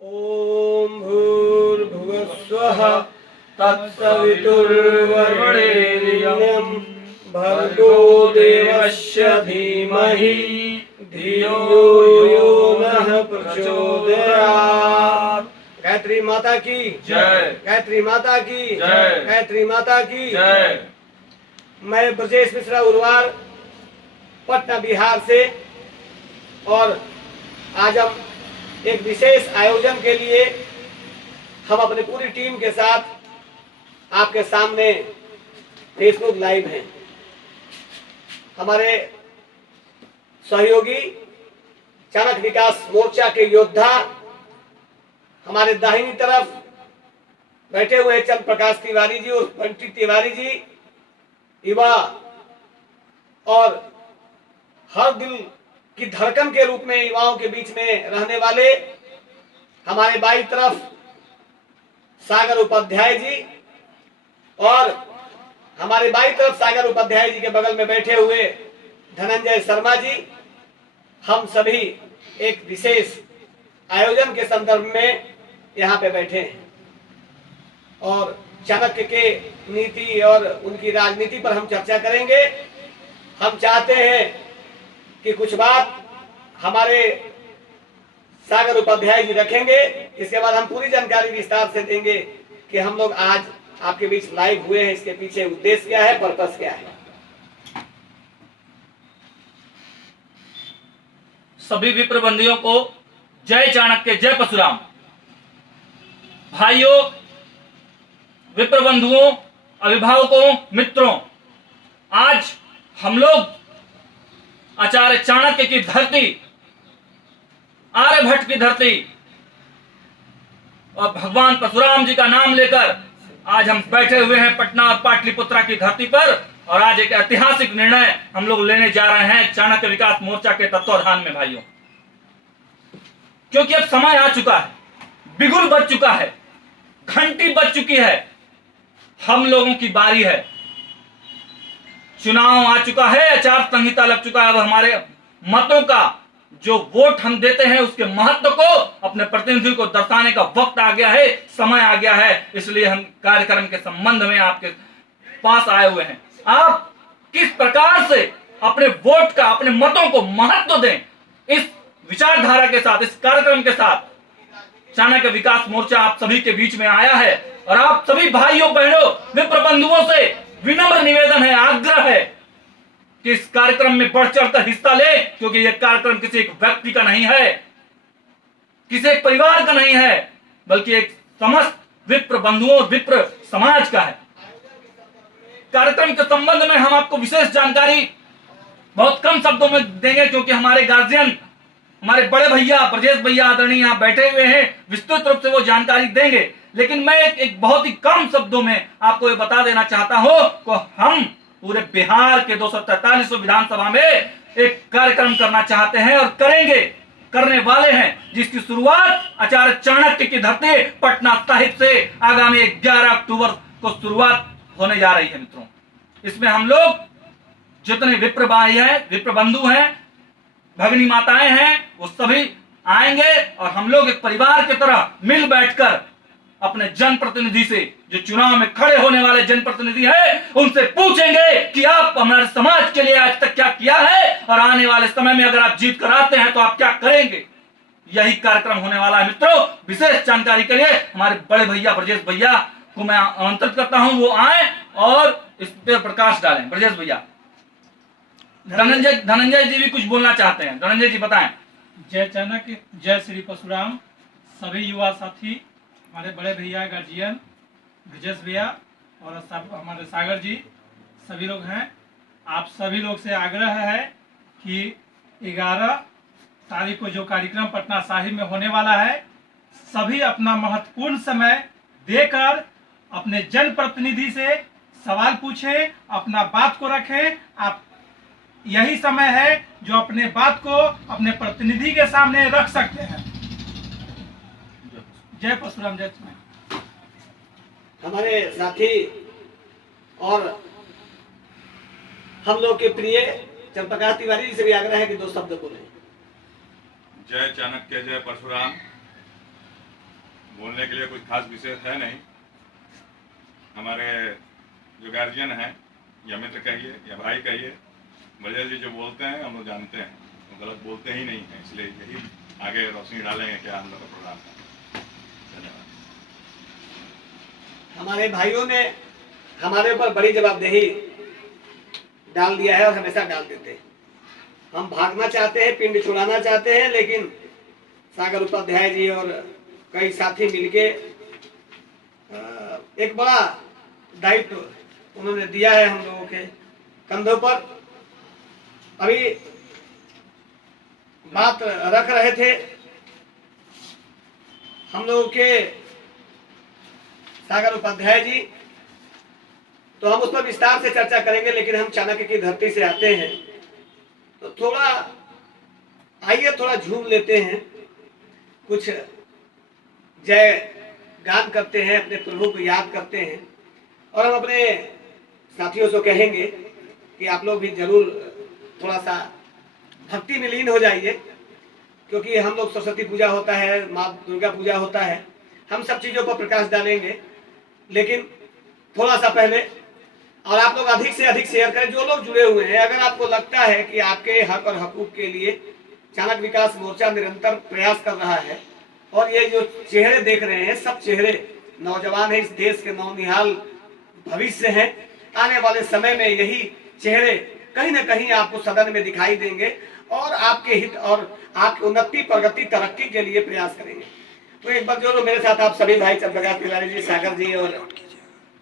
ओम भूर्भुवः स्वः तत्सवितुर्वरेण्यं भर्गो देवस्य धीमहि धियो यो नः प्रचोदयात्। गायत्री माता की जय, गायत्री माता की जय, गायत्री माता की जय। मैं ब्रजेश मिश्रा उर्वार पटना बिहार से, और आज हम एक विशेष आयोजन के लिए हम अपनी पूरी टीम के साथ आपके सामने फेसबुक लाइव हैं। हमारे सहयोगी चाणक्य विकास मोर्चा के योद्धा हमारे दाहिनी तरफ बैठे हुए चंद्र प्रकाश तिवारी जी और बंटी तिवारी जी, युवा और हर दिल की धड़कन के रूप में युवाओं के बीच में रहने वाले हमारे बाई तरफ सागर उपाध्याय जी, और हमारे बाई तरफ सागर उपाध्याय जी के बगल में बैठे हुए धनंजय शर्मा जी। हम सभी एक विशेष आयोजन के संदर्भ में यहाँ पे बैठे हैं और चाणक्य के नीति और उनकी राजनीति पर हम चर्चा करेंगे। हम चाहते हैं कि कुछ बात हमारे सागर उपाध्याय जी रखेंगे, इसके बाद हम पूरी जानकारी विस्तार से देंगे कि हम लोग आज आपके बीच लाइव हुए हैं, इसके पीछे उद्देश्य क्या है, पर्पस क्या है। सभी विप्र बंदियों को जय चाणक्य, जय परशुराम। भाइयों, विप्र बंधुओं, अभिभावकों, मित्रों, आज हम लोग आचार्य चाणक्य की धरती, आर्यभट्ट की धरती और भगवान परशुराम जी का नाम लेकर आज हम बैठे हुए हैं पटना और पाटलिपुत्रा की धरती पर। और आज एक ऐतिहासिक निर्णय हम लोग लेने जा रहे हैं चाणक्य विकास मोर्चा के तत्वाधान में भाइयों, क्योंकि अब समय आ चुका है, बिगुल बज चुका है, घंटी बज चुकी है, हम लोगों की बारी है। चुनाव आ चुका है, आचार संहिता लग चुका है। अब हमारे मतों का जो वोट हम देते हैं उसके महत्व को अपने प्रतिनिधि को दर्शाने का वक्त आ गया है, समय आ गया है। इसलिए हम कार्यक्रम के संबंध में आपके पास आए हुए हैं। आप किस प्रकार से अपने वोट का, अपने मतों को महत्व दें, इस विचारधारा के साथ, इस कार्यक्रम के साथ चाणक्य विकास मोर्चा आप सभी के बीच में आया है। और आप सभी भाइयों बहनों, विप्र बंधुओं से विनम्र निवेदन है, आग्रह है कि इस कार्यक्रम में बढ़ चढ़कर हिस्सा ले, क्योंकि यह कार्यक्रम किसी एक व्यक्ति का नहीं है, किसी एक परिवार का नहीं है, बल्कि एक समस्त विप्र बंधुओं, विप्र समाज का है। कार्यक्रम के संबंध में हम आपको विशेष जानकारी बहुत कम शब्दों में देंगे, क्योंकि हमारे गार्जियन, हमारे बड़े भैया ब्रजेश भैया आदरणीय यहाँ बैठे हुए हैं, विस्तृत रूप से वो जानकारी देंगे। लेकिन मैं एक बहुत ही कम शब्दों में आपको ये बता देना चाहता हूं कि हम पूरे बिहार के 243 विधानसभा में एक कार्यक्रम करना चाहते हैं और करेंगे, करने वाले हैं, जिसकी शुरुआत आचार्य चाणक्य की धरती पटना साहिब से आगामी 11 अक्टूबर को शुरुआत होने जा रही है। मित्रों, इसमें हम लोग जितने विप्र भाई हैं, विप्र बंधु हैं, भगिनी माताएं हैं, वो सभी आएंगे और हम लोग एक परिवार की तरह मिल बैठकर अपने जनप्रतिनिधि से, जो चुनाव में खड़े होने वाले जनप्रतिनिधि हैं, उनसे पूछेंगे कि आप हमारे समाज के लिए आज तक क्या किया है और आने वाले समय में अगर आप जीत कर आते हैं तो आप क्या करेंगे। यही कार्यक्रम होने वाला है। मित्रों, विशेष जानकारी के लिए हमारे बड़े भैया ब्रजेश भैया को मैं आमंत्रित करता हूं, वो आए और इस पर प्रकाश डालें। ब्रजेश भैया, धनंजय जी भी कुछ बोलना चाहते हैं। धनंजय जी बताएं। जय चाणक्य, जय श्री परशुराम। सभी युवा साथी, हमारे बड़े भैया गार्जियन ब्रजेश भैया और सब हमारे सागर जी, सभी लोग हैं। आप सभी लोग से आग्रह है कि 11 तारीख को जो कार्यक्रम पटना साहिब में होने वाला है, सभी अपना महत्वपूर्ण समय देकर अपने जनप्रतिनिधि से सवाल पूछें, अपना बात को रखें। आप यही समय है जो अपने बात को अपने प्रतिनिधि के सामने रख सकते हैं। जय परशुराम, जय चाणक्य। हमारे साथी और हम लोग के प्रिय चंद्र प्रकाश तिवारी जी से भी आग्रह है कि 2 शब्द बोले। जय चाणक्य, जय परशुराम। बोलने के लिए कुछ खास विशेष है नहीं। हमारे जो गार्जियन हैं या मित्र कहिए या भाई कहिए, ब्रजेश जी जो बोलते हैं हम लोग जानते हैं, वो गलत बोलते ही नहीं हैं, इसलिए यही आगे रोशनी डालेंगे क्या हम लोग का प्रोग्राम है। धन्यवाद। हमारे भाइयों ने हमारे ऊपर बड़ी जवाबदेही डाल दिया है और हमेशा डाल देते हैं। हम भागना चाहते हैं, पिंड छुड़ाना चाहते हैं, लेकिन सागर उपाध्याय जी और कई साथी मिलके एक बड़ा दायित्व उन्होंने दिया है हम लोगों के कंधों पर। अभी बात रख रहे थे हम लोगों के सागर उपाध्याय जी, तो हम उस पर विस्तार से चर्चा करेंगे, लेकिन हम चाणक्य की धरती से आते हैं तो थोड़ा झूम लेते हैं, कुछ जय गान करते हैं, अपने प्रभु को याद करते हैं और हम अपने साथियों से कहेंगे कि आप लोग भी जरूर थोड़ा सा भक्ति में लीन हो जाइए, क्योंकि हम लोग सरस्वती पूजा होता है, माँ दुर्गा पूजा होता है, हम सब चीज़ों पर प्रकाश डालेंगे, लेकिन थोड़ा सा पहले और आप लोग अधिक से अधिक शेयर करें। जो लोग जुड़े हुए हैं, अगर आपको लगता है कि आपके हक और हकूक के लिए चाणक्य विकास मोर्चा निरंतर प्रयास कर रहा है और ये जो चेहरे देख रहे हैं सब चेहरे नौजवान हैं, इस देश के नौनिहाल भविष्य हैं। आने वाले समय में यही चेहरे कहीं ना कहीं आपको सदन में दिखाई देंगे और आपके हित और आपकी उन्नति, प्रगति, तरक्की के लिए प्रयास करेंगे। तो एक बार जो मेरे साथ आप सभी भाई चंद्रप्रकाश तिवारी जी, सागर जी और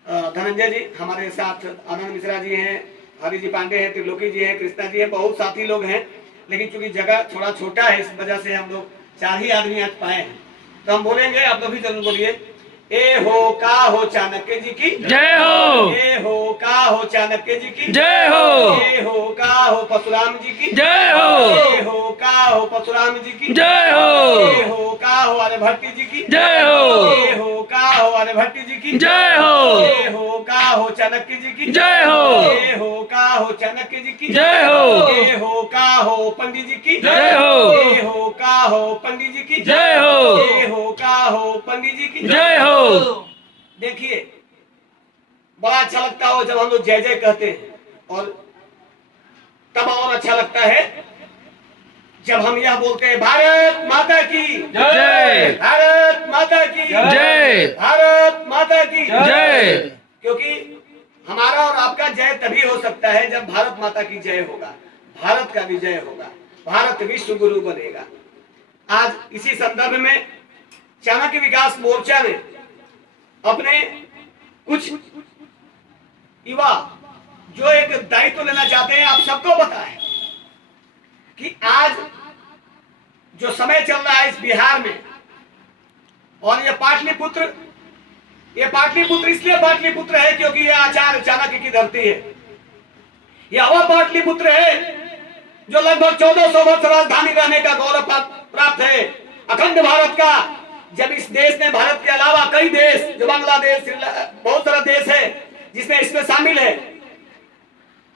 धनंजय जी, हमारे साथ आनंद मिश्रा जी हैं, हरि जी पांडे हैं, त्रिलोकी जी हैं, कृष्णा जी हैं, बहुत साथी लोग हैं, लेकिन चूंकि जगह थोड़ा छोटा है इस वजह से हम लोग 4 ही आदमी आज पाए हैं। तो हम बोलेंगे, आप लोग भी जरूर बोलिए। ए हो का हो चाणक्य जी की जय हो। ए हो का हो चाणक्य जी की जय हो। ए हो का हो परशुराम जी की जय हो। ए हो का हो परशुराम जी की जय हो। ए हो का हो आर्यभट्ट जी की जय हो। ए हो का हो आर्यभट्ट जी की जय हो। ए हो का हो चाणक्य जी की जय हो। ए हो का हो चाणक्य जी की जय हो। ए हो का हो पंडित जी की जय हो। ए हो का हो पंडित जी की जय हो। ए हो का हो पंडित जी की जय हो। देखिए, बड़ा अच्छा लगता हो जब हम लोग जय जय कहते हैं, और तब और अच्छा लगता है जब हम यह बोलते हैं, भारत माता की जय। भारत माता की जय। भारत माता की जय। क्योंकि हमारा और आपका जय तभी हो सकता है जब भारत माता की जय होगा, भारत का विजय होगा, भारत विश्व गुरु बनेगा। आज इसी संदर्भ में चाणक्य विकास मोर्चा ने अपने कुछ युवा जो एक दायित्व लेना चाहते हैं, आप सबको पता है कि आज जो समय चल रहा है इस बिहार में, और ये पाटलिपुत्र इसलिए पाटलिपुत्र है क्योंकि ये आचार्य चाणक्य की धरती है। यह वह पाटलिपुत्र है जो लगभग 1400 वर्ष राजधानी रहने का गौरव प्राप्त है अखंड भारत का। जब इस देश ने, भारत के अलावा कई देश, जो बांग्लादेश, बहुत सारा देश है जिसमें इसमें शामिल है,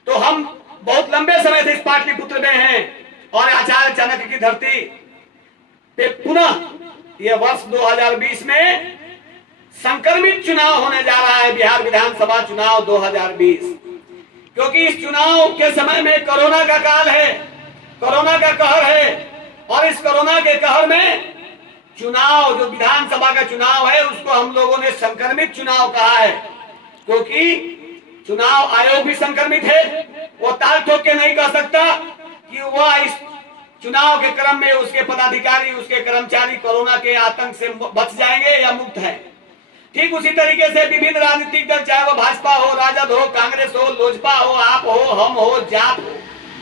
तो हम बहुत लंबे समय से इस पाटलिपुत्र में हैं और आचार्य चाणक्य की धरती पे पुनः यह वर्ष 2020 में संक्रमित चुनाव होने जा रहा है, बिहार विधानसभा चुनाव 2020। क्योंकि इस चुनाव के समय में कोरोना का काल है, कोरोना का कहर है, और इस कोरोना के कहर में चुनाव, जो विधानसभा का चुनाव है, उसको हम लोगों ने संक्रमित चुनाव कहा है, क्योंकि चुनाव आयोग भी संक्रमित है। वो ताल ठोक के नहीं कह सकता कि वह इस चुनाव के क्रम में उसके पदाधिकारी, उसके कर्मचारी कोरोना के आतंक से बच जाएंगे या मुक्त है। ठीक उसी तरीके से विभिन्न राजनीतिक दल, चाहे वो भाजपा हो, राजद हो, कांग्रेस हो, लोजपा हो, आप हो, हम हो, जाप हो,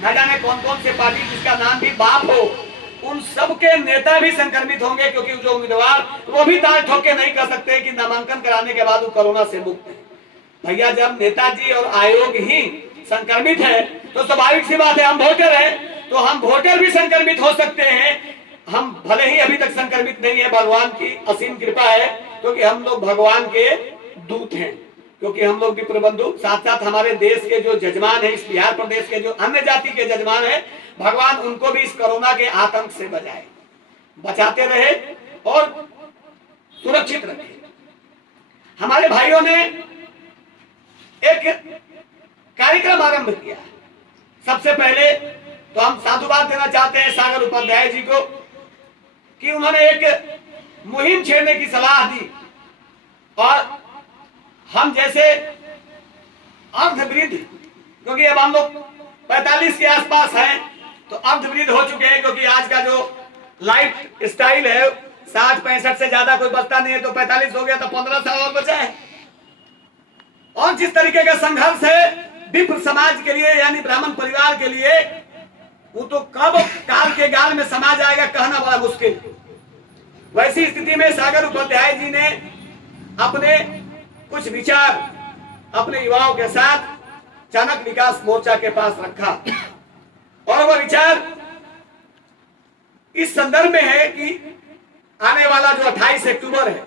न जाने कौन कौन से पार्टी जिसका नाम भी बाप हो, उन सब के नेता भी संक्रमित होंगे, क्योंकि जो उम्मीदवार, वो भी ताल ठोक के नहीं कह सकते कि नामांकन कराने के बाद वो कोरोना से मुक्त है। भैया, जब नेताजी और आयोग ही संक्रमित है तो स्वाभाविक सी बात है, हम वोटर हैं तो हम वोटर भी संक्रमित हो सकते हैं। हम भले ही अभी तक संक्रमित नहीं है, भगवान की असीम कृपा है, क्योंकि हम लोग भगवान के दूत हैं, क्योंकि हम लोग विप्र बंधु, साथ साथ हमारे देश के जो जजमान है, इस बिहार प्रदेश के जो अन्य जाति के जजमान है, भगवान उनको भी इस कोरोना के आतंक से बचाए, बचाते रहे और सुरक्षित रखें। हमारे भाइयों ने एक कार्यक्रम आरंभ किया। सबसे पहले तो हम साधुवाद देना चाहते हैं सागर उपाध्याय जी को कि उन्होंने एक मुहिम छेड़ने की सलाह दी और हम जैसे अर्धवृद्ध, क्योंकि अब हम लोग 45 के आसपास हैं तो अर्धवृद्ध हो चुके हैं, क्योंकि आज का जो लाइफ स्टाइल है 60-65 से ज्यादा कोई बचता नहीं है, तो 45 हो गया तो 15 साल और बचा है। और जिस तरीके का संघर्ष है विप्र समाज के लिए यानी ब्राह्मण परिवार के लिए, वो तो कब काल के गाल में समाज आएगा कहना बड़ा मुश्किल। वैसी स्थिति में सागर उपाध्याय जी ने अपने कुछ विचार अपने युवाओं के साथ चाणक्य विकास मोर्चा के पास रखा और वह विचार इस संदर्भ में है कि आने वाला जो 28 अक्टूबर है,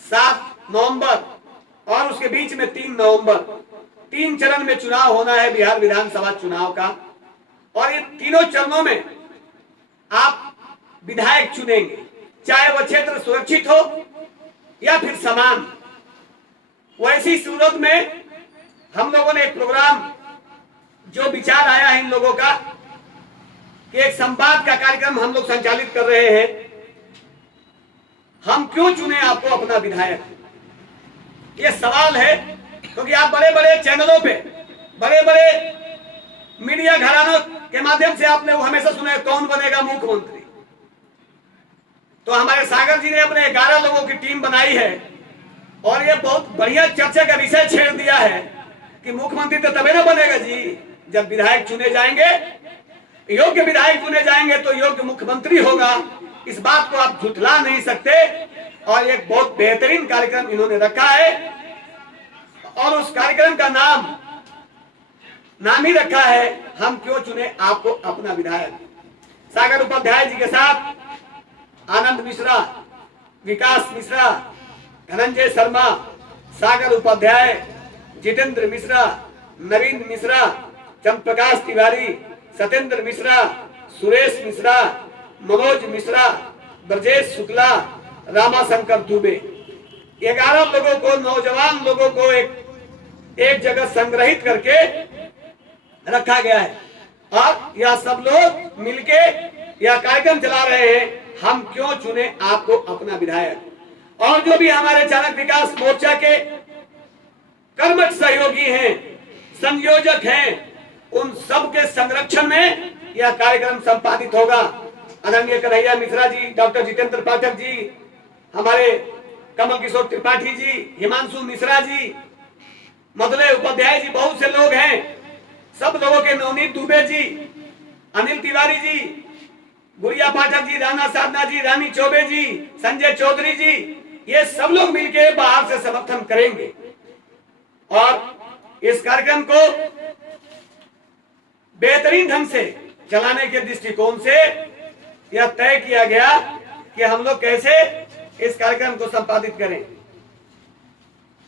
7 नवंबर और उसके बीच में 3 नवंबर, 3 चरण में चुनाव होना है बिहार विधानसभा चुनाव का। और ये तीनों चरणों में आप विधायक चुनेंगे, चाहे वह क्षेत्र सुरक्षित हो या फिर समान। वैसी सूरत में हम लोगों ने एक प्रोग्राम, जो विचार आया है इन लोगों का कि एक संवाद का कार्यक्रम हम लोग संचालित कर रहे हैं। हम क्यों चुने आपको अपना विधायक, ये सवाल है। क्योंकि आप बड़े बड़े चैनलों पे, बड़े बड़े मीडिया घरानों के माध्यम से आपने वो हमेशा सुना है कौन बनेगा मुख्यमंत्री। तो हमारे सागर जी ने अपने 11 लोगों की टीम बनाई है और ये बहुत बढ़िया चर्चा का विषय छेड़ दिया है कि मुख्यमंत्री तो तभी ना बनेगा जी जब विधायक चुने जाएंगे, योग्य विधायक चुने जाएंगे तो योग्य मुख्यमंत्री होगा। इस बात को आप झुठला नहीं सकते। और एक बहुत बेहतरीन कार्यक्रम इन्होंने रखा है और उस कार्यक्रम का नाम ही रखा है हम क्यों चुने आपको अपना विधायक। सागर उपाध्याय जी के साथ आनंद मिश्रा, विकास मिश्रा, धनंजय शर्मा, सागर उपाध्याय, जितेंद्र मिश्रा, नवीन मिश्रा, चंद्रप्रकाश तिवारी, सत्येंद्र मिश्रा, सुरेश मिश्रा, मनोज मिश्रा, ब्रजेश शुक्ला, रामाशंकर दुबे, 11 लोगों को, नौजवान लोगों को एक जगह संग्रहित करके रखा गया है और यह सब लोग मिलके यह कार्यक्रम चला रहे हैं हम क्यों चुने आपको अपना विधायक। और जो भी हमारे चाणक्य विकास मोर्चा के कर्मठ सहयोगी हैं, संयोजक हैं, उन सब के संरक्षण में यह कार्यक्रम संपादित होगा। आदरणीय कन्हैया मिश्रा जी, डॉक्टर जितेंद्र पाठक जी, हमारे कमल किशोर त्रिपाठी जी, हिमांशु मिश्रा जी, मधुले उपाध्याय जी, बहुत से लोग हैं। सब लोगों के, नवनीत दुबे जी, अनिल तिवारी जी, गुड़िया पाठक जी, राणा साधना जी, रानी चौबे जी, संजय चौधरी जी, ये सब लोग मिलकर बाहर से समर्थन करेंगे। और इस कार्यक्रम को बेहतरीन ढंग से चलाने के दृष्टिकोण से यह तय किया गया कि हम लोग कैसे इस कार्यक्रम को संपादित करें।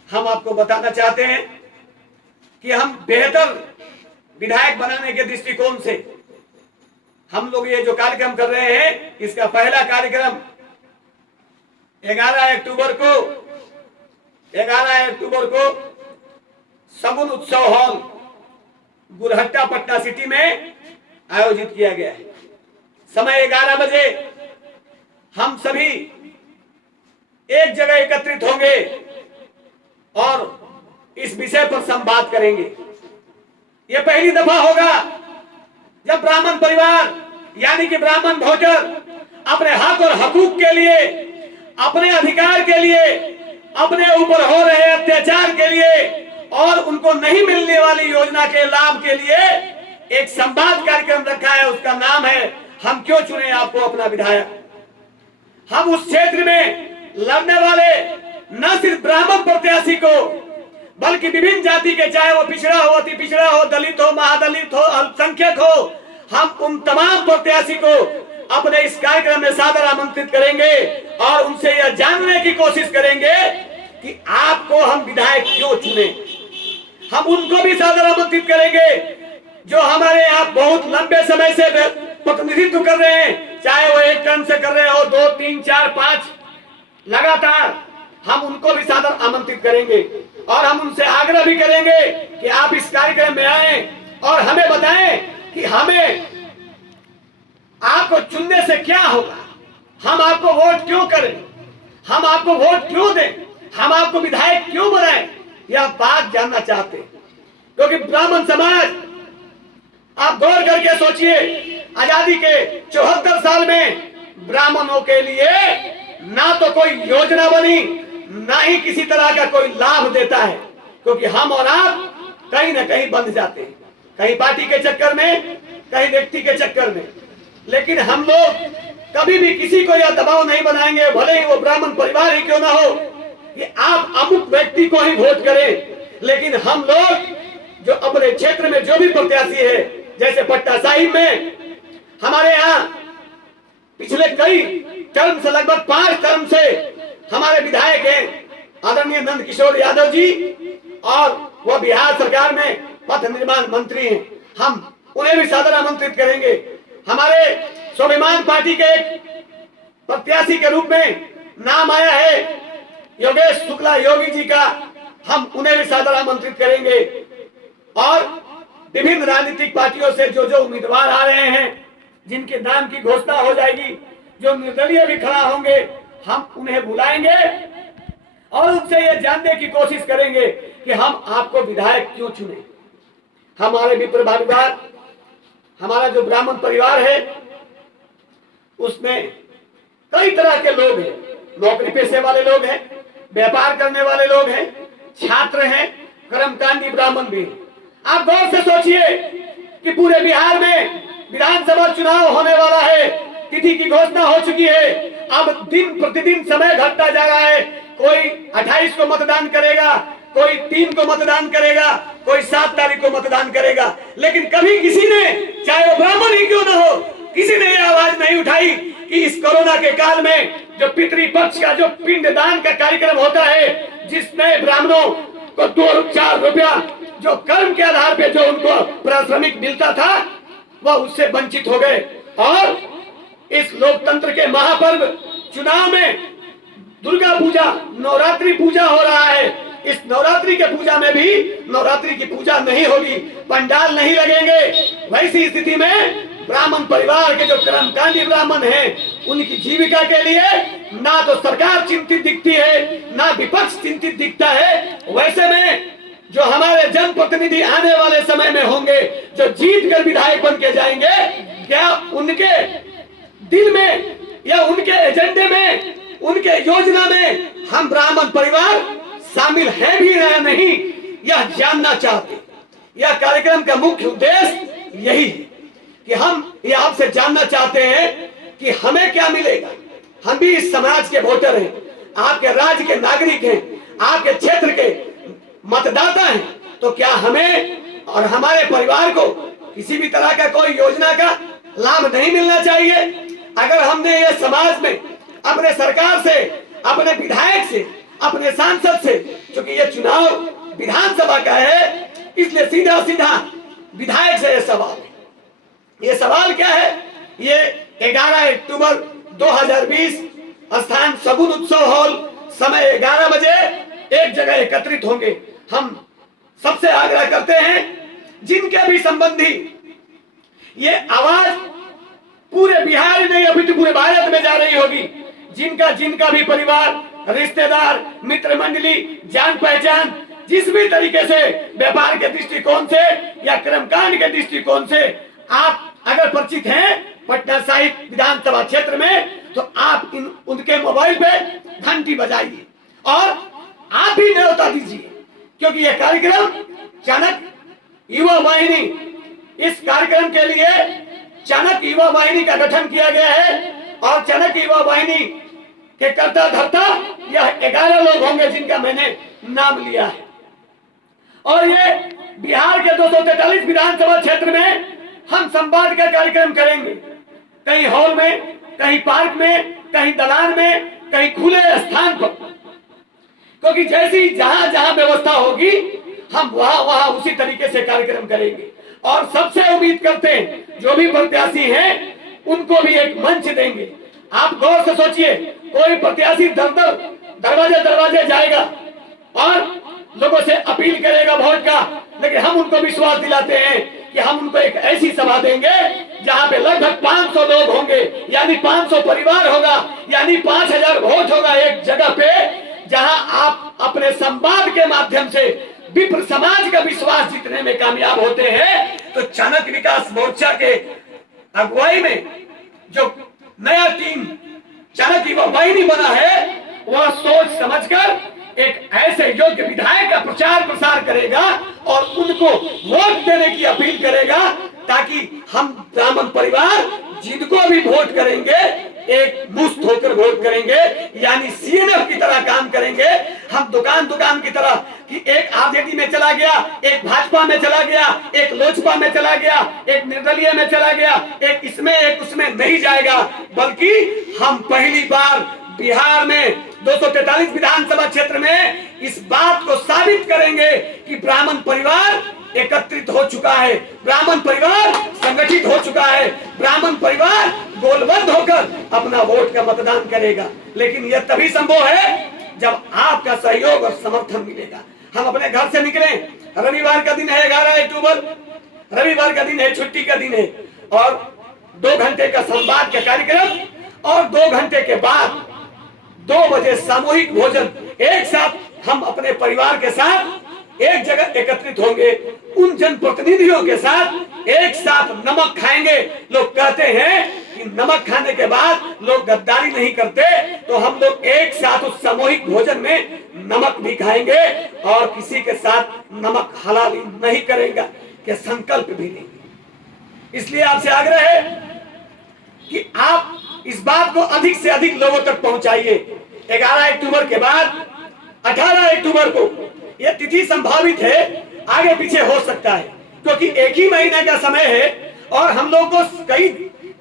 हम आपको बताना चाहते हैं कि हम बेहतर विधायक बनाने के दृष्टिकोण से हम लोग ये जो कार्यक्रम कर रहे हैं, इसका पहला कार्यक्रम 11 अक्टूबर को सगुन उत्सव हॉल गुरहट्टा पटना सिटी में आयोजित किया गया है। समय 11 बजे हम सभी एक जगह एकत्रित होंगे और इस विषय पर संवाद करेंगे। यह पहली दफा होगा जब ब्राह्मण परिवार यानी कि ब्राह्मण वोटर अपने हक और हकूक के लिए, अपने अधिकार के लिए, अपने ऊपर हो रहे अत्याचार के लिए और उनको नहीं मिलने वाली योजना के लाभ के लिए एक संवाद कार्यक्रम रखा है। उसका नाम है हम क्यों चुने आपको अपना विधायक। हम उस क्षेत्र में लड़ने वाले न सिर्फ ब्राह्मण प्रत्याशी को बल्कि विभिन्न जाति के, चाहे वो पिछड़ा हो, अति पिछड़ा हो, दलित हो, महादलित हो, अल्पसंख्यक हो, हम उन तमाम प्रत्याशी को अपने इस कार्यक्रम में सादर आमंत्रित करेंगे और उनसे यह जानने की कोशिश करेंगे कि आपको हम विधायक क्यों चुने। हम उनको भी सादर आमंत्रित करेंगे जो हमारे आप बहुत लंबे समय से प्रतिनिधित्व कर रहे हैं, चाहे वो एक टर्म से कर रहे हो, 2, 3, 4, 5 लगातार हम उनको भी सादर आमंत्रित करेंगे और हम उनसे आग्रह भी करेंगे कि आप इस कार्यक्रम में आए और हमें बताएं कि हमें आपको चुनने से क्या होगा, हम आपको वोट क्यों करें, हम आपको वोट क्यों दें, हम आपको विधायक क्यों बनाएं, यह बात जानना चाहते हैं। क्योंकि ब्राह्मण समाज, आप गौर करके सोचिए, आजादी के 74 साल में ब्राह्मणों के लिए ना तो कोई योजना बनी, ना ही किसी तरह का कोई लाभ देता है। क्योंकि हम और आप कहीं ना कहीं बंध जाते हैं, कहीं पार्टी के चक्कर में, कहीं व्यक्ति के चक्कर में। लेकिन हम लोग कभी भी किसी को यह दबाव नहीं बनाएंगे, भले ही वो ब्राह्मण परिवार ही क्यों ना हो, कि आप अमुक व्यक्ति को ही वोट करें। लेकिन हम लोग जो अपने क्षेत्र में जो भी प्रत्याशी है, जैसे पटना साहिब में हमारे यहाँ पिछले कई टर्म से, लगभग 5 टर्म से हमारे विधायक हैं आदरणीय नंद किशोर यादव जी, और वह बिहार सरकार में पथ निर्माण मंत्री हैं। हम उन्हें भी सादर आमंत्रित करेंगे। हमारे स्वाभिमान पार्टी के एक प्रत्याशी के रूप में नाम आया है योगेश शुक्ला योगी जी का, हम उन्हें भी सादर आमंत्रित करेंगे। और विभिन्न राजनीतिक पार्टियों से जो जो उम्मीदवार आ रहे हैं, जिनके नाम की घोषणा हो जाएगी, जो निर्दलीय भी खड़ा होंगे, हम उन्हें बुलाएंगे और उनसे यह जानने की कोशिश करेंगे कि हम आपको विधायक क्यों चुने। हमारे मित्र परिवार, हमारा जो ब्राह्मण परिवार है, उसमें कई तरह के लोग हैं, नौकरी पेशे वाले लोग हैं, व्यापार करने वाले लोग हैं, छात्र हैं, कर्मकांडी ब्राह्मण भी। आप गौर से सोचिए कि पूरे बिहार में विधानसभा चुनाव होने वाला है, तिथि की घोषणा हो चुकी है, अब दिन प्रतिदिन समय घटता जा रहा है। कोई 28 को मतदान करेगा, कोई 3 को मतदान करेगा, कोई 7 तारीख को मतदान करेगा। लेकिन कभी किसी ने, चाहे वो ब्राह्मण ही क्यों ना हो, किसी ने यह आवाज नहीं उठाई कि इस कोरोना के काल में जो पितृपक्ष का जो पिंडदान का कार्यक्रम होता है, जिसमें ब्राह्मणों को 2-4 रुपया जो कर्म के आधार पे जो उनको पारिश्रमिक मिलता था, वह उससे वंचित हो गए। और इस लोकतंत्र के महापर्व चुनाव में दुर्गा पूजा, नवरात्रि पूजा हो रहा है। इस नवरात्रि के पूजा में भी नवरात्रि की पूजा नहीं होगी, पंडाल नहीं लगेंगे। वैसी स्थिति में ब्राह्मण परिवार के जो कर्मकांडी ब्राह्मण हैं, उनकी जीविका के लिए ना तो सरकार चिंतित दिखती है, ना विपक्ष चिंतित दिखता है। वैसे में जो हमारे जनप्रतिनिधि आने वाले समय में होंगे, जो जीत कर विधायक बन के जाएंगे, क्या उनके दिल में या उनके एजेंडे में, उनके योजना में हम ब्राह्मण परिवार शामिल है भी या नहीं, यह जानना चाहते। यह कार्यक्रम का मुख्य उद्देश्य यही है कि हम ये आपसे जानना चाहते हैं कि हमें क्या मिलेगा। हम भी इस समाज के वोटर हैं, आपके राज्य के नागरिक हैं, आपके क्षेत्र के मतदाता हैं, तो क्या हमें और हमारे परिवार को किसी भी तरह का कोई योजना का लाभ नहीं मिलना चाहिए? अगर हमने ये समाज में अपने सरकार से, अपने विधायक से, अपने सांसद से, क्योंकि ये चुनाव विधानसभा का है, इसलिए सीधा सीधा विधायक से ये सवाल है। ये सवाल क्या है? ये 11 अक्टूबर 2020 स्थान सगुन उत्सव हॉल, समय 11 बजे एक जगह एकत्रित होंगे। हम सबसे आग्रह करते हैं, जिनके भी संबंधी ये आवाज पूरे बिहार नहीं अभी पूरे भारत में जा रही होगी, जिनका भी परिवार, रिश्तेदार, मित्र मंडली, जान पहचान, जिस भी तरीके से व्यापार के दृष्टिकोण से या कर्मकांड के दृष्टिकोण से आप अगर परिचित हैं पटना साहिब विधानसभा क्षेत्र में, तो आप उनके मोबाइल पे घंटी बजाइए और आप भी न्योता दीजिए। क्योंकि यह कार्यक्रम चाणक्य युवा वाहिनी, इस कार्यक्रम के लिए चाणक्य युवा वाहिनी का गठन किया गया है और चाणक्य युवा वाहिनी के कर्ता धर्ता यह 11 लोग होंगे जिनका मैंने नाम लिया है। और ये बिहार के 243 विधानसभा क्षेत्र में हम संवाद का कार्यक्रम करेंगे, कहीं हॉल में, कहीं पार्क में, कहीं दलान में, कहीं खुले स्थान पर। क्योंकि जैसी जहां जहां व्यवस्था होगी, हम वहां उसी तरीके से कार्यक्रम करेंगे। और सबसे उम्मीद करते हैं जो भी प्रत्याशी हैं उनको भी एक मंच देंगे, आप गौर से सोचिए, कोई प्रत्याशी दर दर दरवाजे दरवाजे जाएगा और लोगों से अपील करेगा वोट का, लेकिन हम उनको विश्वास दिलाते हैं कि हम उनको एक ऐसी सभा देंगे जहां पे लगभग 500 लोग होंगे, यानी 500 परिवार होगा, यानी 5000 वोट होगा एक जगह पे, जहां आप अपने संवाद के माध्यम से विप्र समाज का विश्वास जीतने में कामयाब होते हैं। तो चाणक्य विकास मोर्चा के अगुवाई में जो नया टीम चाणक्य वाहिनी बना है, वह सोच समझकर एक ऐसे योग्य विधायक का प्रचार प्रसार करेगा और उनको वोट देने की अपील करेगा, ताकि हम ब्राह्मण परिवार जिनको भी वोट करेंगे एक मुश्त होकर वोट करेंगे, यानी सीएनएफ की तरह काम करेंगे। हम दुकान दुकान की तरह कि एक आरजेडी में चला गया, एक भाजपा में चला गया, एक लोजपा में चला गया, एक निर्दलीय में चला गया, एक इसमें एक उसमें नहीं जाएगा, बल्कि हम पहली बार बिहार में 243 विधानसभा क्षेत्र में इस बात को साबित करेंगे कि ब्राह्मण परिवार एकत्रित हो चुका है, ब्राह्मण परिवार संगठित हो चुका है, ब्राह्मण परिवार गोलबद्ध होकर अपना वोट का मतदान करेगा। लेकिन यह तभी संभव है जब आपका सहयोग और समर्थन मिलेगा। हम अपने घर से निकले, रविवार का दिन है 11 अक्टूबर, रविवार का दिन है, छुट्टी का दिन है, और 2 घंटे का संवाद का कार्यक्रम और 2 घंटे के बाद 2 बजे सामूहिक भोजन, एक साथ हम अपने परिवार के साथ एक जगह एकत्रित होंगे, उन जनप्रतिनिधियों के साथ एक साथ नमक खाएंगे। लोग कहते हैं कि नमक खाने के बाद लोग गद्दारी नहीं करते, तो हम लोग एक साथ उस सामूहिक भोजन में नमक भी खाएंगे और किसी के साथ नमक हलाली नहीं करेंगे, कि संकल्प भी लेंगे। इसलिए आपसे आग्रह है कि आप इस बात को अधिक से अधिक लोगों तक पहुंचाइए। 11 अक्टूबर के बाद 18 अक्टूबर को यह तिथि संभावित है, आगे पीछे हो सकता है, क्योंकि एक ही महीने का समय है और हम लोग को कई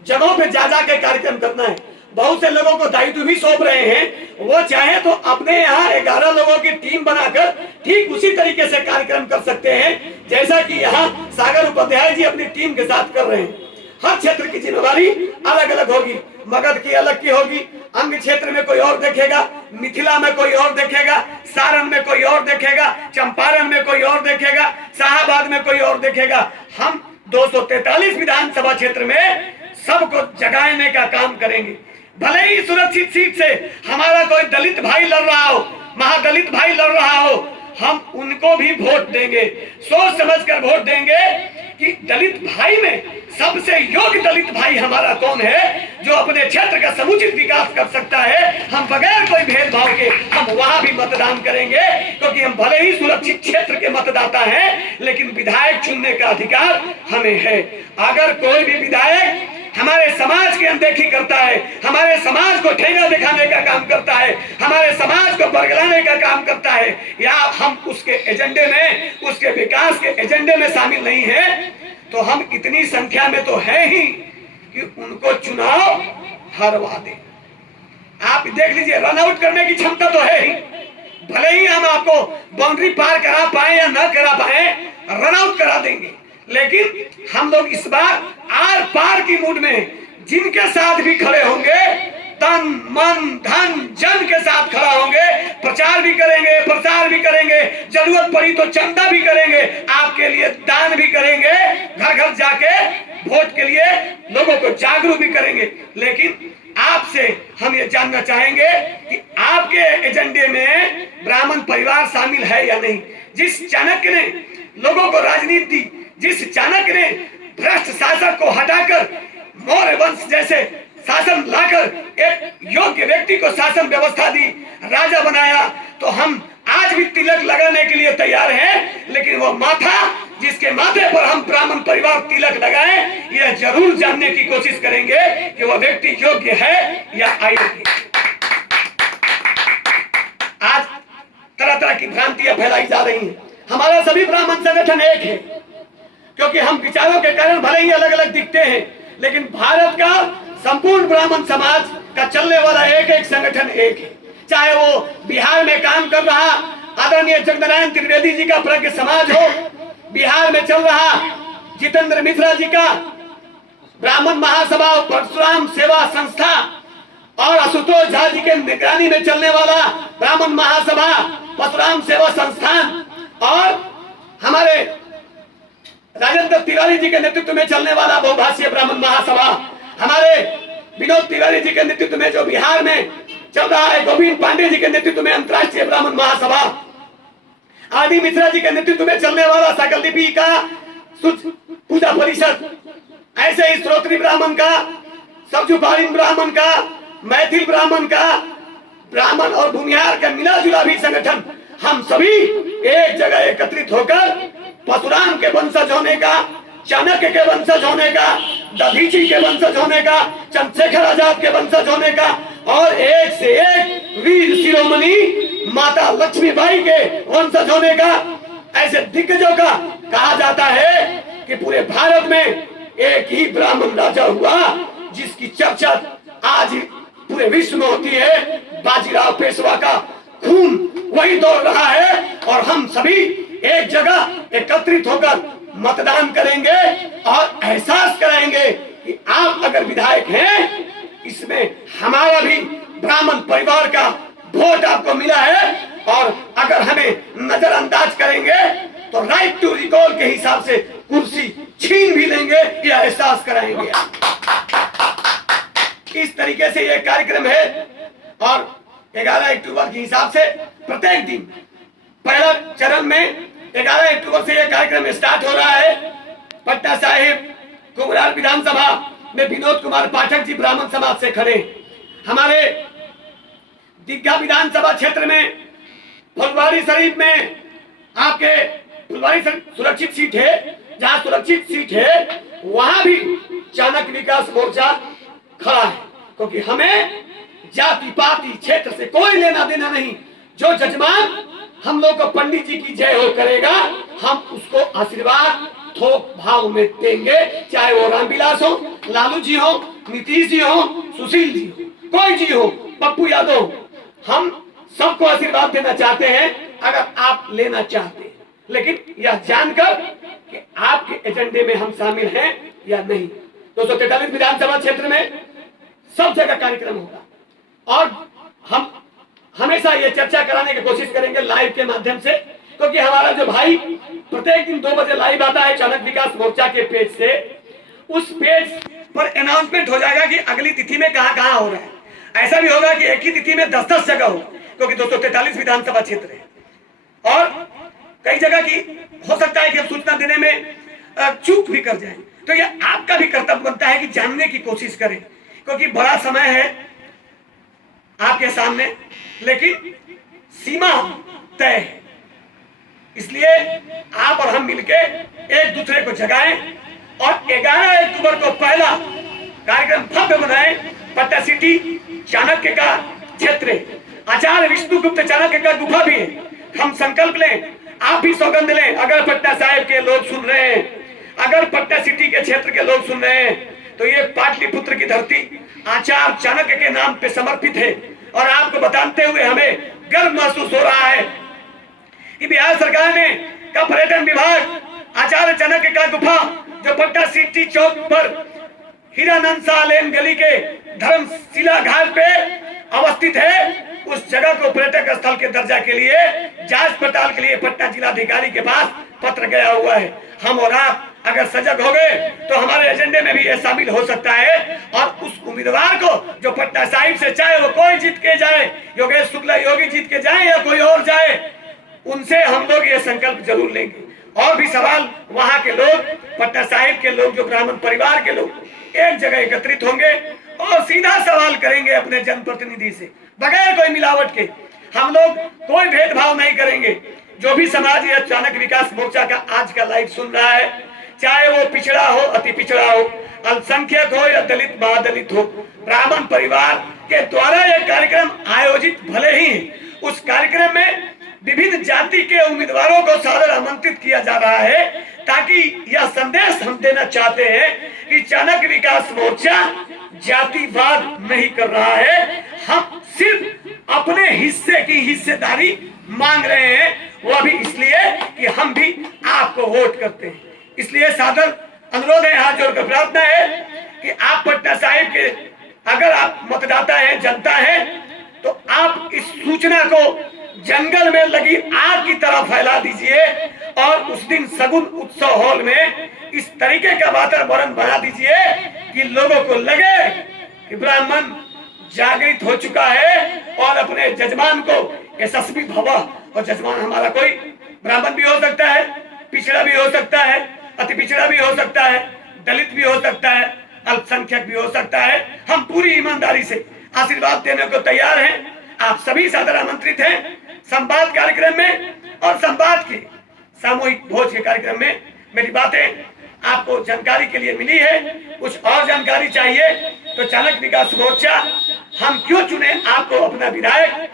जगहों पे जा के कार्यक्रम करना है। बहुत से लोगों को दायित्व भी सौंप रहे हैं, वो चाहे तो अपने यहाँ 11 लोगों की टीम बनाकर ठीक उसी तरीके से कार्यक्रम कर सकते हैं, जैसा कि यहाँ सागर उपाध्याय जी अपनी टीम के साथ कर रहे हैं। हर क्षेत्र की जिम्मेवारी अलग अलग होगी, मगध की अलग की होगी, अंग क्षेत्र में कोई और देखेगा, मिथिला में कोई और देखेगा, सारण में कोई और देखेगा, चंपारण में कोई और देखेगा, शाहाबाद में कोई और देखेगा। हम 243 विधानसभा क्षेत्र में सबको जगाने का काम करेंगे। भले ही सुरक्षित सीट से हमारा कोई दलित भाई लड़ रहा हो, महादलित भाई लड़ रहा हो, हम उनको भी वोट देंगे, सोच समझकर वोट देंगे कि दलित भाई में सबसे योग्य दलित भाई हमारा कौन है, जो अपने क्षेत्र का समुचित विकास कर सकता है। हम बगैर कोई भेदभाव के हम वहां भी मतदान करेंगे, क्योंकि हम भले ही सुरक्षित क्षेत्र के मतदाता हैं, लेकिन विधायक चुनने का अधिकार हमें है। अगर कोई भी विधायक हमारे समाज की अनदेखी करता है, हमारे समाज को ठेंगा दिखाने का काम करता है, हमारे समाज को बरगलाने का काम करता है, या हम उसके एजेंडे में, उसके विकास के एजेंडे में शामिल नहीं है, तो हम इतनी संख्या में तो है ही कि उनको चुनाव हरवा दें। आप देख लीजिए, रन आउट करने की क्षमता तो है ही, भले ही हम आपको बाउंड्री पार करा पाए या न करा पाए, रन आउट करा देंगे। लेकिन हम लोग इस बार आर पार की मूड में जिनके साथ भी खड़े होंगे, तन मन धन जन के साथ खड़ा होंगे, प्रचार भी करेंगे, प्रसार भी करेंगे, जरूरत पड़ी तो चंदा भी करेंगे, आपके लिए दान भी करेंगे, घर घर जाके वोट के लिए लोगों को जागरूक भी करेंगे। लेकिन आपसे हम ये जानना चाहेंगे कि आपके एजेंडे में ब्राह्मण परिवार शामिल है या नहीं। जिस चाणक्य ने लोगों को राजनीति दी, जिस चाणक्य ने भ्रष्ट शासक को हटाकर मौर्य वंश जैसे शासन लाकर एक योग्य व्यक्ति को शासन व्यवस्था दी, राजा बनाया, तो हम आज भी तिलक लगाने के लिए तैयार हैं। लेकिन वो माथा जिसके माथे पर हम ब्राह्मण परिवार तिलक लगाएं, यह जरूर जानने की कोशिश करेंगे कि वह व्यक्ति योग्य है या अयोग्य। आज तरह तरह की भ्रांतियां फैलाई जा रही हैं। हमारा सभी ब्राह्मण संगठन एक है, क्योंकि हम विचारों के कारण भले ही अलग अलग दिखते हैं, लेकिन भारत का संपूर्ण ब्राह्मण समाज का चलने वाला एक एक संगठन एक है। चाहे वो बिहार में काम कर रहा आदरणीय जगनारायण त्रिवेदी जी का प्रज्ञ समाज हो, बिहार में चल रहा जितेंद्र मिश्रा जी का ब्राह्मण महासभा परशुराम सेवा संस्था, और आशुतोष झा जी के निगरानी में चलने वाला ब्राह्मण महासभा, परशुराम सेवा संस्थान और हमारे राजेंद्र तिवारी जी के नेतृत्व में चलने वाला बहुभाषीय ब्राह्मण महासभा, हमारे विनोद तिवारी जी के नेतृत्व में जो बिहार में चल रहा है, गोविंद पांडे जी के नेतृत्व में अंतर्राष्ट्रीय ब्राह्मण महासभा, आदि मिश्रा जी के नेतृत्व में चलने वाला सकल लिपि का पूजा परिषद, ऐसे ही श्रोत्री ब्राह्मण का, सबजुपालीन ब्राह्मण का, मैथिल ब्राह्मण का, ब्राह्मण और भूमिहार का मिला जुला भी संगठन, हम सभी एक जगह एकत्रित होकर परशुराम के वंशज होने का, चाणक्य के वंशज होने का, दधीची के वंशज होने का, चंद्रशेखर आजाद के वंशज होने का और एक से एक वीर शिरोमणि माता लक्ष्मीबाई के वंशज होने का, ऐसे दिग्गजों का कहा जाता है कि पूरे भारत में एक ही ब्राह्मण राजा हुआ जिसकी चर्चा आज पूरे विश्व में होती है। बाजीराव पेशवा का खून वही दौड़ रहा है और हम सभी एक जगह एकत्रित होकर मतदान करेंगे और एहसास कराएंगे कि आप अगर विधायक हैं, इसमें हमारा भी ब्राह्मण परिवार का वोट आपको मिला है और अगर हमें नजरअंदाज करेंगे तो राइट टू रिकॉल के हिसाब से कुर्सी छीन भी लेंगे, यह एहसास कराएंगे। इस तरीके से यह कार्यक्रम है और 11 अक्टूबर के हिसाब से प्रत्येक दिन पहला चरण में 11 अक्टूबर से यह कार्यक्रम स्टार्ट हो रहा है। पटना साहिब कुमरार विधानसभा में विनोद कुमार पाठक जी ब्राह्मण समाज से खड़े, हमारे दीघा विधानसभा क्षेत्र में फुलवारी शरीफ में आपके फुलवारी शरीफ सुरक्षित सीट है, जहां सुरक्षित सीट है वहां भी चाणक्य विकास मोर्चा खड़ा है, क्योंकि हमें जाति पाति क्षेत्र से कोई लेना देना नहीं। जो जजमान हम लोग को पंडित जी की जय हो करेगा, हम उसको आशीर्वाद थोक भाव में देंगे, चाहे वो रामविलास हो, लालू जी हो, नीतीश जी हो, सुशील जी हो, कोई जी हो, पप्पू यादव, हम सबको आशीर्वाद देना चाहते हैं अगर आप लेना चाहते हैं, लेकिन यह जानकर कि आपके एजेंडे में हम शामिल हैं या नहीं। 243 विधानसभा क्षेत्र में सब जगह कार्यक्रम होगा और हम हमेशा ये चर्चा कराने की कोशिश करेंगे लाइव के माध्यम से, क्योंकि हमारा जो भाई प्रत्येक दिन 2 बजे लाइव आता है चाणक्य विकास मोर्चा के पेज से, उस पेज पर अनाउंसमेंट हो जाएगा कि अगली तिथि में कहां कहां हो रहा है। ऐसा भी होगा कि एक ही तिथि में 10-10 जगह हो, क्योंकि 243 विधानसभा क्षेत्र है और कई जगह की हो सकता है कि हम सूचना देने में चूक भी कर जाएं। तो ये आपका भी कर्तव्य बनता है कि जानने की कोशिश करें, क्योंकि बड़ा समय है आपके सामने, लेकिन सीमा तय है। इसलिए आप और हम मिलके एक दूसरे को जगाएं और 11 अक्टूबर को पहला कार्यक्रम भव्य बनाएं। पटना सिटी चाणक्य का क्षेत्र, आचार्य विष्णुगुप्त चाणक्य का गुफा भी है। हम संकल्प लें, आप भी सौगंध लें, अगर पटना साहिब के लोग सुन रहे हैं, अगर पटना सिटी के क्षेत्र के लोग सुन रहे हैं, तो ये पाटलिपुत्र की धरती आचार्य चाणक्य के नाम पे समर्पित है। और आपको बताते हुए हमें गर्व महसूस हो रहा है कि बिहार सरकार ने का पर्यटन विभाग आचार्य चाणक्य का गुफा जो पटना सिटी चौक पर हीरानंद शाह लेन गली के धर्मशिला घाट पे अवस्थित है, उस जगह को पर्यटक स्थल के दर्जा के लिए जांच पड़ताल के लिए पटना जिलाधिकारी के पास पत्र गया हुआ है। हम और आप अगर सजग हो गए तो हमारे एजेंडे में भी ये शामिल हो सकता है और उस उम्मीदवार को जो पटना साहिब से, चाहे वो कोई जीत के जाए, योगेश शुक्ला योगी जीत के जाए या कोई और जाए, उनसे हम लोग ये संकल्प जरूर लेंगे। और भी सवाल वहां के लोग, पटना साहिब के लोग, जो ब्राह्मण परिवार के लोग एक जगह एकत्रित होंगे और सीधा सवाल करेंगे अपने जनप्रतिनिधि से, बगैर कोई मिलावट के। हम लोग कोई भेदभाव नहीं करेंगे। जो भी समाज या चाणक्य विकास मोर्चा का आज का लाइव सुन रहा है, चाहे वो पिछड़ा हो, अति पिछड़ा हो, अल्पसंख्यक हो या दलित महादलित हो, ब्राह्मण परिवार के द्वारा यह कार्यक्रम आयोजित भले ही, उस कार्यक्रम में विभिन्न जाति के उम्मीदवारों को सादर आमंत्रित किया जा रहा है, ताकि यह संदेश हम देना चाहते हैं कि चाणक्य विकास मोर्चा जातिवाद नहीं कर रहा है। हम सिर्फ अपने हिस्से की हिस्सेदारी मांग रहे हैं, वह भी इसलिए कि हम भी आपको वोट करते हैं। इसलिए सादर अनुरोध है, हाथ जोड़कर प्रार्थना है कि आप पटना साहिब के अगर आप मतदाता हैं, जनता हैं, तो आप इस सूचना को जंगल में लगी आग की तरह फैला दीजिए और उस दिन सगुन उत्सव हॉल में इस तरीके का वातावरण बना दीजिए कि लोगों को लगे कि ब्राह्मण जागृत हो चुका है और अपने जजमान को यशस्वी भव। और जजमान हमारा कोई ब्राह्मण भी हो सकता है, पिछड़ा भी हो सकता है, अति पिछड़ा भी हो सकता है, दलित भी हो सकता है, अल्पसंख्यक भी हो सकता है। हम पूरी ईमानदारी से आशीर्वाद देने को तैयार हैं। आप सभी सादर आमंत्रित हैं संवाद कार्यक्रम में, और संवाद के सामूहिक भोज के कार्यक्रम में मेरी बातें आपको जानकारी के लिए मिली है। कुछ और जानकारी चाहिए तो चाणक्य विकास मोर्चा हम क्यों चुने आपको अपना विधायक,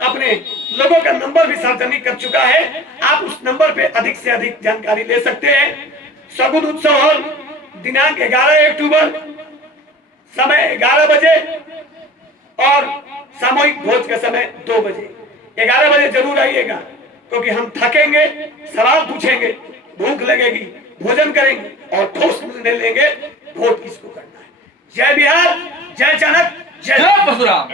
अपने लोगों का नंबर भी सार्वजनिक कर चुका है। आप उस नंबर पे अधिक से अधिक जानकारी ले सकते हैं। सगुन उत्सव हॉल दिनांक 11 अक्टूबर, समय 11 बजे और सामूहिक भोज का समय 2 बजे। 11 बजे जरूर आइएगा, क्योंकि हम थकेंगे, सवाल पूछेंगे, भूख लगेगी, भोजन करेंगे और ठोस निर्णय लेंगे वोट किसको करना है। जय बिहार, जय चाणक्य, जय परशुराम।